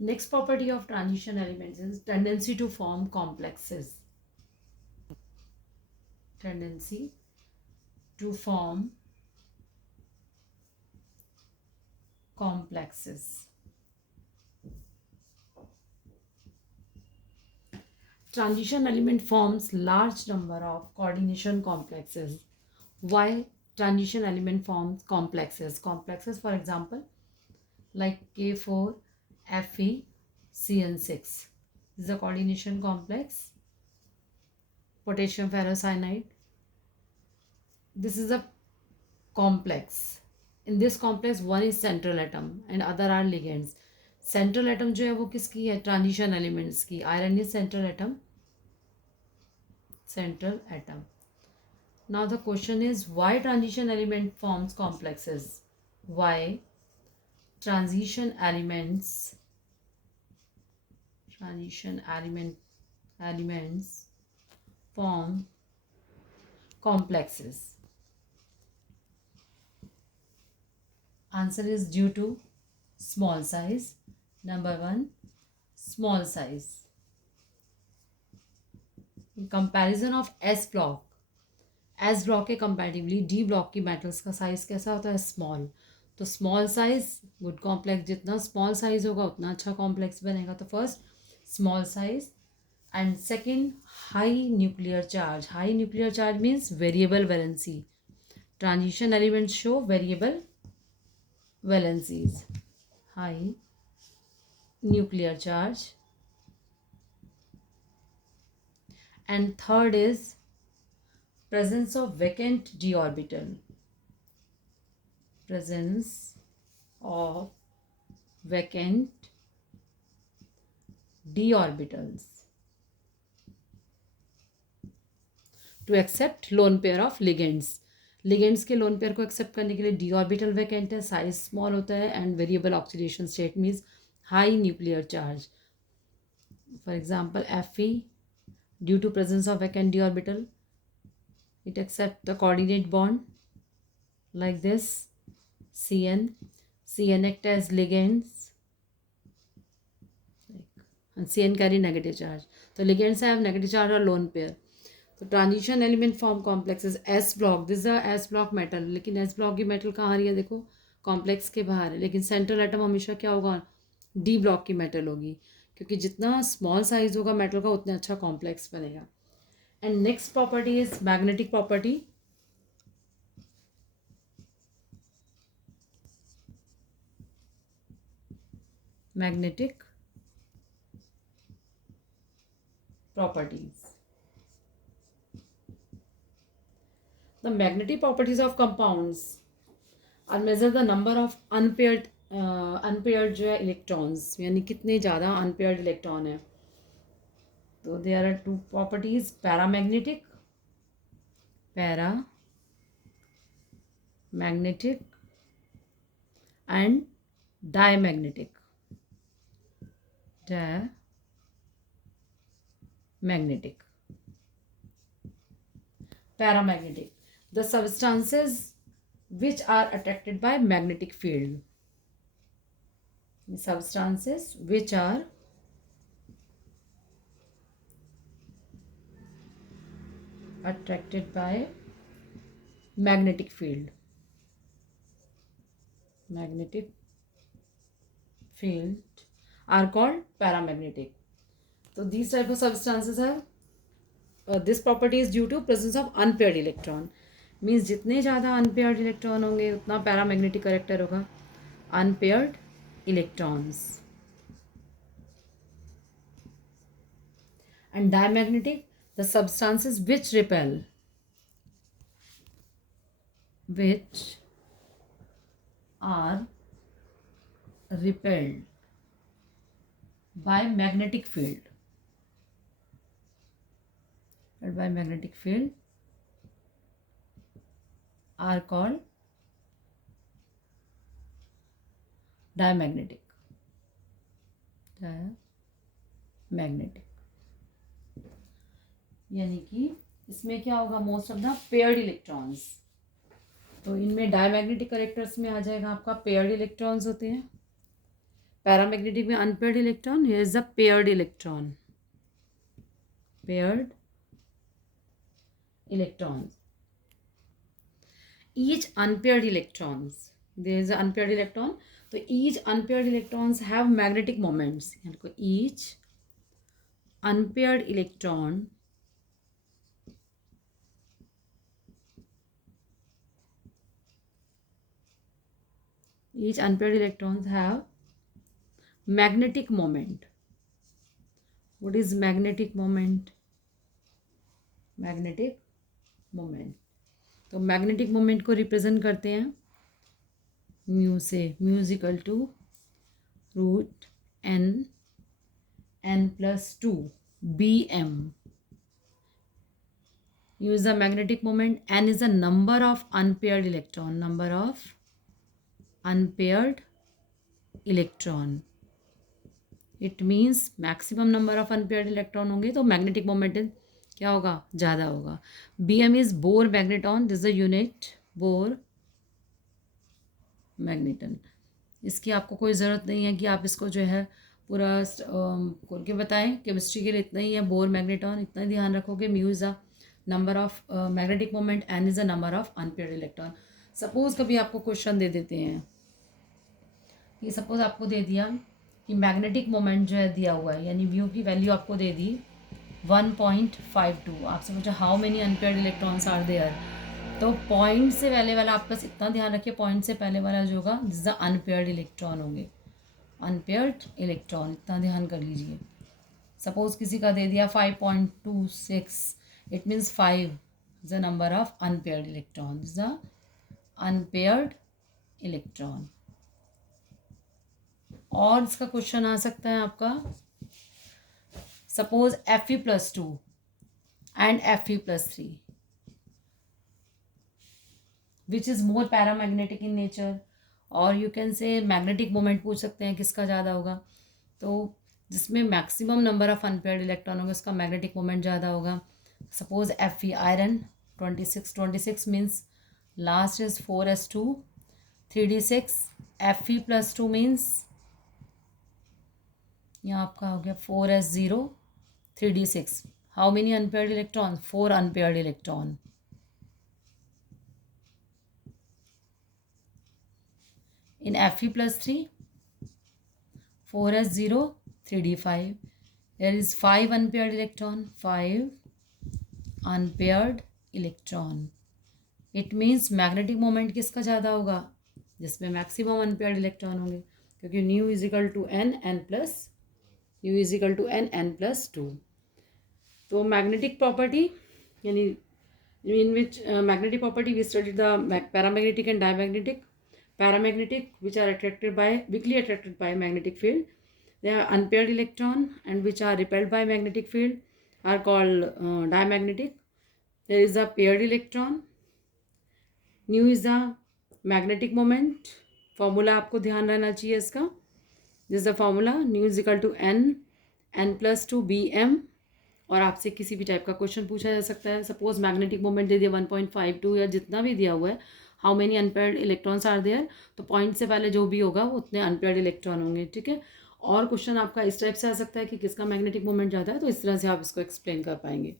Next property of transition elements is tendency to form complexes. Tendency to form complexes. Transition element forms large number of coordination complexes. Why transition element forms complexes? Complexes, for example, like K4, Fe, CN6. This is a coordination complex. Potassium ferrocyanide. This is a complex. In this complex, one is central atom and other are ligands. Central atom जो है वो किसकी है? Transition elements की. Iron is central atom. Central atom. Now the question is, why transition element forms complexes? Why transition elements form complexes? Answer is due to small size. Number one, small size. In comparison of S block, S block के comparatively D block की मेटल्स का साइज कैसा होता है? स्मॉल. तो small size good complex. जितना small size होगा उतना अच्छा कॉम्प्लेक्स बनेगा. तो first small size and second high nuclear charge. High nuclear charge means variable valency. Transition elements show variable valencies. High nuclear charge. And third is presence of vacant d orbital. Presence of vacant d orbitals to accept lone pair of ligands. Ligands के lone pair को accept करने के लिए d orbital vacant है, size small होता है and variable oxidation state means high nuclear charge. For example Fe, due to presence of vacant d orbital, it accept the coordinate bond like this. Cn act as ligands and Cn carry negative charge. So ligands have negative charge or lone pair. तो transition element form complexes. S block, this is S block metal. लेकिन S block की मेटल कहाँ आ रही है? देखो कॉम्प्लेक्स के बाहर है. लेकिन सेंट्रल एटम हमेशा क्या होगा? डी ब्लॉक की मेटल होगी, क्योंकि जितना स्मॉल साइज होगा मेटल का उतना अच्छा कॉम्प्लेक्स बनेगा. And next property is magnetic property. Magnetic properties. The magnetic properties of compounds are measure the number of unpaired जो है electrons, यानी कितने ज़्यादा unpaired electron है. तो there are two properties, paramagnetic and diamagnetic. Paramagnetic, the substances which are attracted by magnetic field. Substances which are attracted by magnetic field. Magnetic field are called paramagnetic. So these type of substances have this property is due to presence of unpaired electron. Means जितने ज़्यादा unpaired electron होंगे उतना paramagnetic character होगा. Unpaired electrons. And diamagnetic, the substances which repel, which are repelled by magnetic field. By magnetic field are called diamagnetic. Diamagnetic. यानी कि इसमें क्या होगा? Most of the paired electrons. तो इनमें डायमैग्नेटिक करेक्टर्स में आ जाएगा आपका पेयर्ड इलेक्ट्रॉन्स होते हैं. पैरामैग्नेटिक में unpaired electron, here is the paired electron, paired electrons. Each unpaired electrons, there is an unpaired electron, so each unpaired electrons have magnetic moments. Each unpaired electron electrons have magnetic moment. What is magnetic moment? Magnetic moment, तो magnetic moment को represent करते हैं mu से, mu is equal to root n+2 bm. Mu is the magnetic moment, n is the number of unpaired electron, number of unpaired electron. It means maximum number of unpaired electron होंगे तो magnetic moment क्या होगा, ज़्यादा होगा. bm is Bohr magneton, this the unit, Bohr magneton. इसकी आपको कोई ज़रूरत नहीं है कि आप इसको जो है पूरा खोल के बताएं, केमिस्ट्री के लिए इतना ही है, बोर मैग्नेटॉन, इतना ही ध्यान रखोगे. Mu is the number of magnetic moment, n is the number of unpaired electron. Suppose कभी आपको क्वेश्चन दे देते हैं, ये सपोज आपको दे दिया कि मैग्नेटिक मोमेंट जो है दिया हुआ है, यानी म्यू की वैल्यू आपको दे दी 1.52. आपसे पूछा how many unpaired electrons are there, तो पॉइंट से पहले वाला आप बस इतना ध्यान रखिए, पॉइंट से पहले वाला जो होगा दिस द अनपेयर्ड इलेक्ट्रॉन होंगे, अनपेयर्ड इलेक्ट्रॉन, इतना ध्यान कर लीजिए. सपोज किसी का दे दिया 5.26, it means 5 is the number of unpaired electron, this the unpaired electron. और इसका क्वेश्चन आ सकता है आपका, suppose Fe+2 and Fe+3, which is more paramagnetic in nature, और you can say magnetic moment पूछ सकते हैं किसका ज़्यादा होगा, तो जिसमें maximum number of unpaired electron होगा उसका मैग्नेटिक मोमेंट ज़्यादा होगा. Suppose Fe iron 26 means last is 4s2 3d6. Fe+2 means यहाँ आपका हो गया 4s0 3d6. How many unpaired electron, 4 unpaired electron. In Fe+3 4s0 3d5, there is 5 unpaired electron, 5 unpaired electron. It means magnetic moment किसका ज़्यादा होगा, जिसमें maximum unpaired electron होंगे, क्योंकि new is equal to n+2. तो मैग्नेटिक प्रॉपर्टी, यानी in which magnetic property we study the paramagnetic and diamagnetic. Paramagnetic which are attracted by, weakly attracted by magnetic field, they are unpaired electron, and which are repelled by magnetic field are called diamagnetic. There is a paired electron. Nu is the magnetic moment. Formula आपको ध्यान रहना चाहिए इसका. This is the formula. Nu is equal to n+2 bm. और आपसे किसी भी टाइप का क्वेश्चन पूछा जा सकता है. सपोज मैग्नेटिक मोमेंट दे दिया 1.52 या जितना भी दिया हुआ है, how many unpaired electrons are there, तो पॉइंट से पहले जो भी होगा वो उतने अनपेयर्ड इलेक्ट्रॉन होंगे. ठीक है. और क्वेश्चन आपका इस टाइप से आ सकता है कि किसका मैग्नेटिक मोमेंट ज़्यादा है, तो इस तरह से आप इसको एक्सप्लेन कर पाएंगे.